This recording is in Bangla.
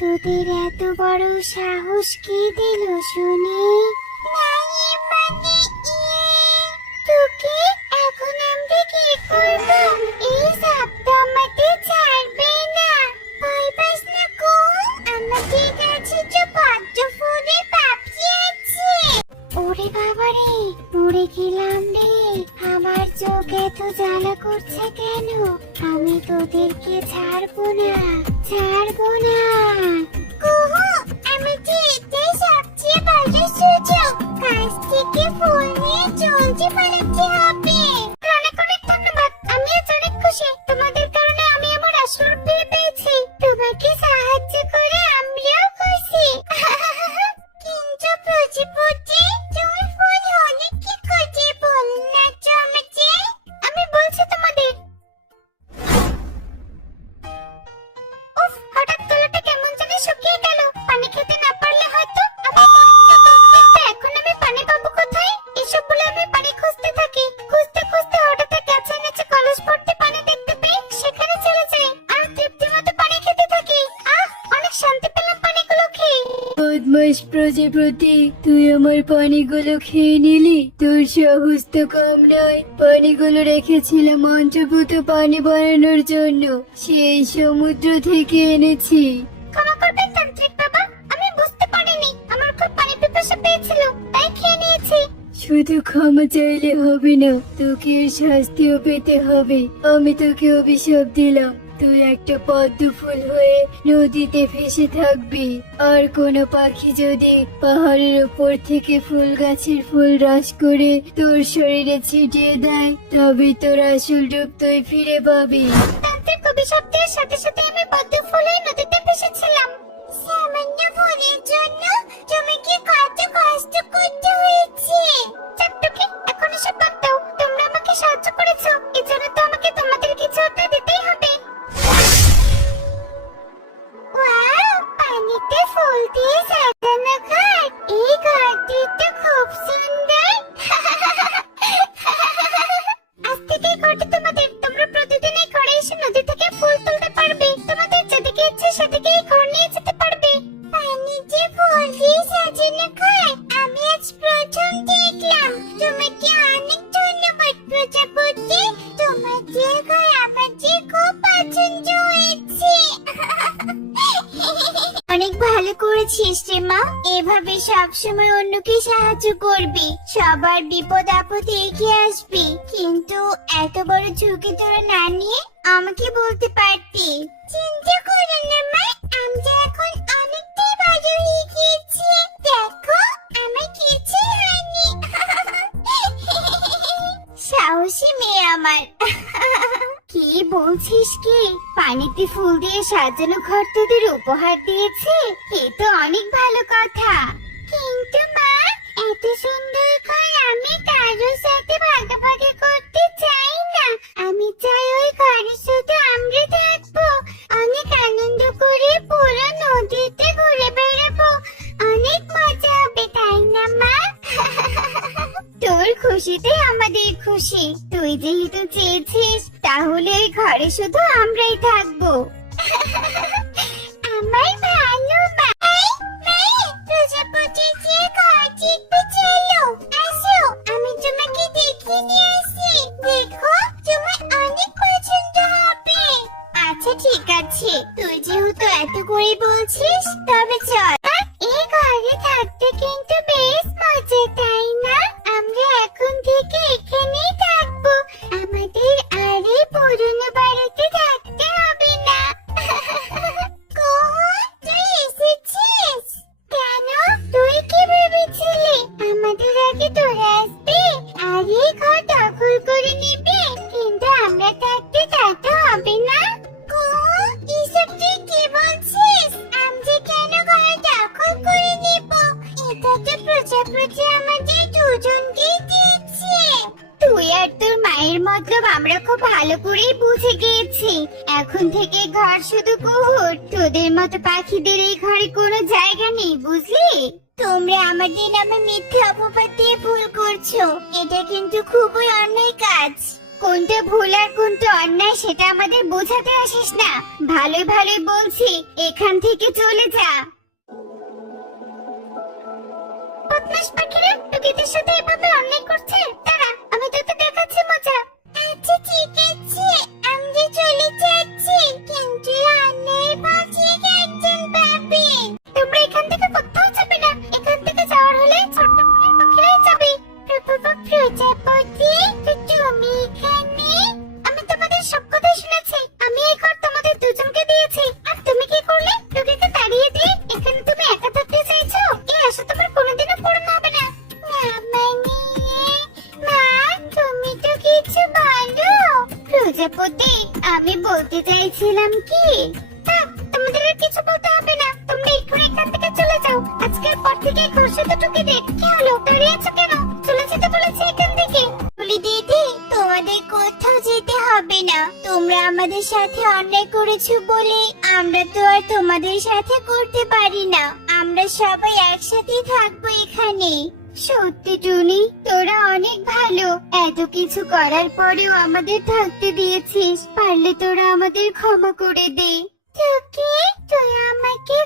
তোদের এত বড় সাহস কে দিল শুনি? তোকে এখন আমরা কি করব? এই সাপ তো আমাদের ছাড়বে না। ভয় পাস না কো, আমাদের কাছে তো পদ্ম ফুলের পাপড়ি আছে। ওরে বাবারে, মরে গেলাম রে। আমার চোখ এত জ্বালা করছে কেন? আমি তোদেরকে ছাড়বো না, ছাড়বো না। কুহু, আমাদের এটাই সবচেয়ে ভালো সুযোগ। গাছ থেকে ফুল নিয়ে জলদি পালাতে হবে। অনেক অনেক ধন্যবাদ, আমি আজ অনেক খুশি। তোমাদের কারণে আমি আমার আসল ফিরে পেয়েছি। তোমাকে সাহায্য করে আমরাও খুশি। কিন্তু প্রজাপতি, তুমি ফুল হলে কি করে বল না তো আমাকে? আমি বলছি তোমাদের। উফ, হঠাৎ গলাটা কেমন জানি শুকিয়ে গেল। পানি খেতে না পারলে হয়তো আবার এখন আমি পানি পাবো কোথায়? এসব বলে আমি পানি খুঁজতে থাকি। খুঁজতে খুঁজতে হঠাৎ গাছের নিচে কলস ভর্তি পানি দেখতে পেয়ে সেখানে চলে যাই আর তৃপ্তি মতো পানি খেতে থাকি। অনেক শান্তি পেলাম পানিগুলো খেয়ে। বদমাস প্রজাপতি, তুই আমার পানিগুলো খেয়ে নিলি? তোর সাহস তো কম নয়। পানিগুলো রেখেছিলাম মন্ত্রপুত পানি বানানোর জন্য, সেই সমুদ্র থেকে এনেছি। ক্ষমা করবেন তান্ত্রিক বাবা, আমি বুঝতে পারিনি। আমার খুব পানি পিপাসা পেয়েছিল, তাই খেয়ে নিয়েছি। শুধু ক্ষমা চাইলে হবে না, তোকে এর শাস্তিও পেতে হবে। আমি তোকে অভিশাপ দিলাম, তুই একটা পদ্ম ফুল হয়ে নদীতে ভেসে থাকবি। আর কোনো পাখি যদি পাহাড়ের উপর থেকে ফুল গাছের ফুল রস করে তোর শরীরে ছিটিয়ে দেয়, তবে তোর আসল রূপ তুই ফিরে পাবি। তান্ত্রিক অভিশাপের সাথে সাথে আমি পদ্ম ফুল হয়ে নদীতে ভেসেছিলাম। সামান্য ফুলের জন্য তুমি কি কত কষ্ট করতে হয়েছে? চাট্টুকি, এখন এসব বাদ দাও। তোমরা আমাকে সাহায্য করেছো, এজন্য তো আমাকে তোমাদের কিছু একটা দিতেই হবে। ওয়াও, পানিতে ফুল দিয়ে সাজানো ঘাট। এই ঘাটটি তো খুব সুন্দর। আজ থেকে এই ঘরটি তোমাদের। তোমরা প্রতিদিন এই ঘরে এসে নদী থেকে ফুল তুলতে পারবে। তোমাদের যেদিকে ইচ্ছে সেদিকে এই ঘর নিয়ে যেতে পারবে। পানিতে ফুল দিয়ে সাজানো ঘাট আমি আজ প্রথম দেখলাম। তোমাকে অনেক ধন্যবাদ প্রজাপতি। তোমাদের ঘর আমার যে খুব পছন্দ হয়েছে। অনেক ভালো করেছিস রে মা। এভাবে সবসময় অন্যকে সাহায্য করবি, সবার বিপদ আপদে এগিয়ে আসবি। কিন্তু এত বড় ঝুঁকি তোরা না নিয়ে আমাকে বলতে পারতি। চিন্তা করো না মা, আমরা এখন অনেকটাই বড় হয়ে গিয়েছি। দেখো, আমার কিছুই হয়নি। সাহসী মেয়ে আমার। কি বলছিস কি? পানিতে ফুল দিয়ে সাজানো ঘর তোদের উপহার দিয়েছে, এ তো অনেক ভালো কথা। কিন্তু মা, এত সুন্দর ঘর আমি কারোর সাথে ভাগাভাগি করতে চাই না। আমি চাই ওই ঘরে শুধু আমরা থাকবো, অনেক আনন্দ করে পুরো নদীতে ঘুরে বেড়াবো, অনেক মজা হবে, তাই না মা? তোর খুশিতে আমাদের খুশি। তুই যেহেতু চেয়েছিস, তাহলে ওই ঘরে শুধু আমরাই থাকবো। আমার ভালো মা। প্রজাপতি যে ঘর জিতবে, চলো আসো, আমি তোমাকে দেখিয়ে নিয়ে আসি। দেখো, তোমার অনেক পছন্দ হবে। আচ্ছা ঠিক আছে, তুই যেহেতু এত করে বলছিস, তবে চল। এই ঘরে থাকতে কিন্তু বেশ মজা, তাই না? আমরা এখন থেকে এখানেই থাকবো, আমাদের আর এই পুরনো বাড়িতে থাকতে হবে না। কোন, তুই এসেছিস? কেন, তুই কি ভেবেছিলি আমাদের আগে তোরা আসবে আর এই ঘর দখল করে নিবে? কিন্তু আমরা থাকতে তা তো হবে না। কোন, এসব তুই কি বলছিস? আমরা কেন ঘর দখল করে নিব? এটা তো প্রজাপতি আমাদের দুজনকেই দিয়েছে। তুই আর তোর মায়ের মতলব আমরা খুব ভালো করেই বুঝে গিয়েছি। এখন থেকে ঘর শুধু কুহুর, তোদের মতো পাখিদের এই ঘরে কোনো জায়গা নেই, বুঝলি? তোমরা আমাদের নামে মিথ্যে অপবাদ দিয়ে ভুল করছো, এটা কিন্তু খুবই অন্যায় কাজ। কোনটা ভুল আর কোনটা অন্যায় সেটা আমাদের বোঝাতে আসিস না। ভালোই ভালোই বলছি, এখান থেকে চলে যা। বদমাশ পাখিরা টুকিদের সাথে এভাবে অন্যায় করছে, তারা আমি তোকে দেখাচ্ছি মজা। আচ্ছা ঠিক আছে, আমরা চলে যাচ্ছি, কিন্তু অন্যায় বাজি একজন পাবেন। তোমরা এখান থেকে কোথাও যাবে না, এখান থেকে যাওয়ার হলে ছোট্ট পাখিরাই যাবে। প্রজাপতি, তুমি এখানে? আমি তোমাদের সব কথা শুনেছি। আমি এই ঘর তোমাদের দুজনকে দিয়েছি, আর তুমি কি করলে? টুকিকে তাড়িয়ে দিয়ে এখানে তুমি একা থাকতে চাইছো? এই আশা তোমার কোনোদিনও পূরণ হবে না। না মানে, মা তুমি তো কিছু বলো। প্রজাপতি, আমি বলতে চাইছিলাম কি, থাক, তোমাদের আর কিছু বলতে হবে না, তোমরা এখন এখান থেকে চলে যাও। আজকের পর থেকে ঘর সাথে টুকিদের কি হলো, দাঁড়িয়ে আছো কেন? চলে যেতে বলেছি এখান থেকে। বলি দিদি, তোমাদের কোথাও যেতে হবে না। তোমরা আমাদের সাথে অন্যায় করেছো বলে আমরা তো আর তোমাদের সাথে করতে পারি না। আমরা সবাই একসাথে থাকবো এখানে। সত্যি টুনি, তোরা অনেক ভালো। এত কিছু করার পরেও আমাদের থাকতে দিয়েছিস, পারলে তোরা আমাদের ক্ষমা করে দে। তোকে, তুই আমাকে